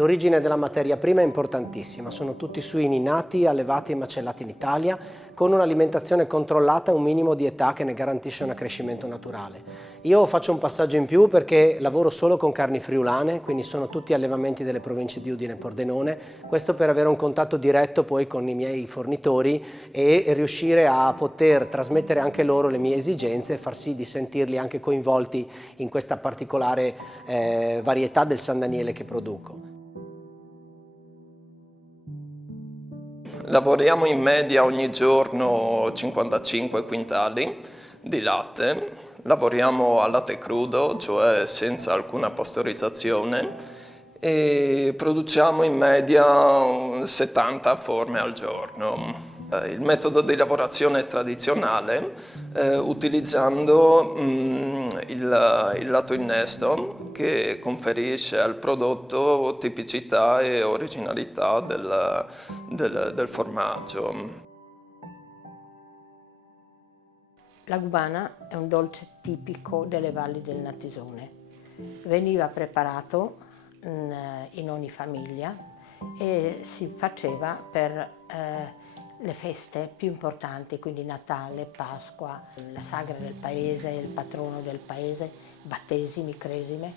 L'origine della materia prima è importantissima, sono tutti suini nati, allevati e macellati in Italia, con un'alimentazione controllata e un minimo di età che ne garantisce un accrescimento naturale. Io faccio un passaggio in più perché lavoro solo con carni friulane, quindi sono tutti allevamenti delle province di Udine e Pordenone, questo per avere un contatto diretto poi con i miei fornitori e riuscire a poter trasmettere anche loro le mie esigenze e far sì di sentirli anche coinvolti in questa particolare varietà del San Daniele che produco. Lavoriamo in media ogni giorno 55 quintali di latte, lavoriamo a latte crudo, cioè senza alcuna pastorizzazione, e produciamo in media 70 forme al giorno. Il metodo di lavorazione è tradizionale, utilizzando il lato innesto che conferisce al prodotto tipicità e originalità del formaggio. La gubana è un dolce tipico delle valli del Natisone. Veniva preparato in ogni famiglia e si faceva per le feste più importanti, quindi Natale, Pasqua, la sagra del paese, il patrono del paese, battesimi, cresime,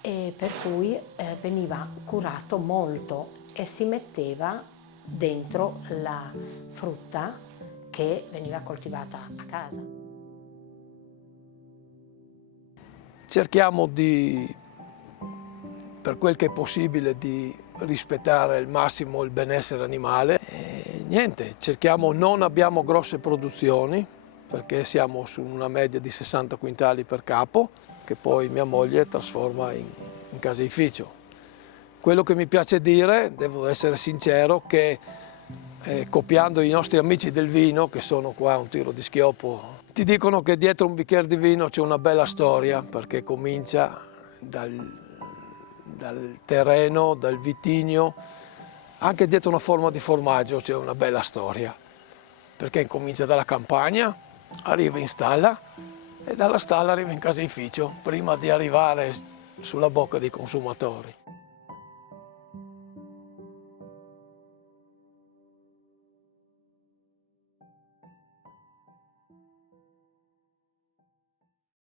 e per cui veniva curato molto e si metteva dentro la frutta che veniva coltivata a casa. Cerchiamo per quel che è possibile, di rispettare al massimo il benessere animale. Non abbiamo grosse produzioni, perché siamo su una media di 60 quintali per capo, che poi mia moglie trasforma in caseificio. Quello che mi piace dire, devo essere sincero, che copiando i nostri amici del vino, che sono qua a un tiro di schioppo, ti dicono che dietro un bicchiere di vino c'è una bella storia, perché comincia dal terreno, dal vitigno, anche dietro una forma di formaggio c'è una bella storia, perché comincia dalla campagna, arriva in stalla e dalla stalla arriva in caseificio, prima di arrivare sulla bocca dei consumatori.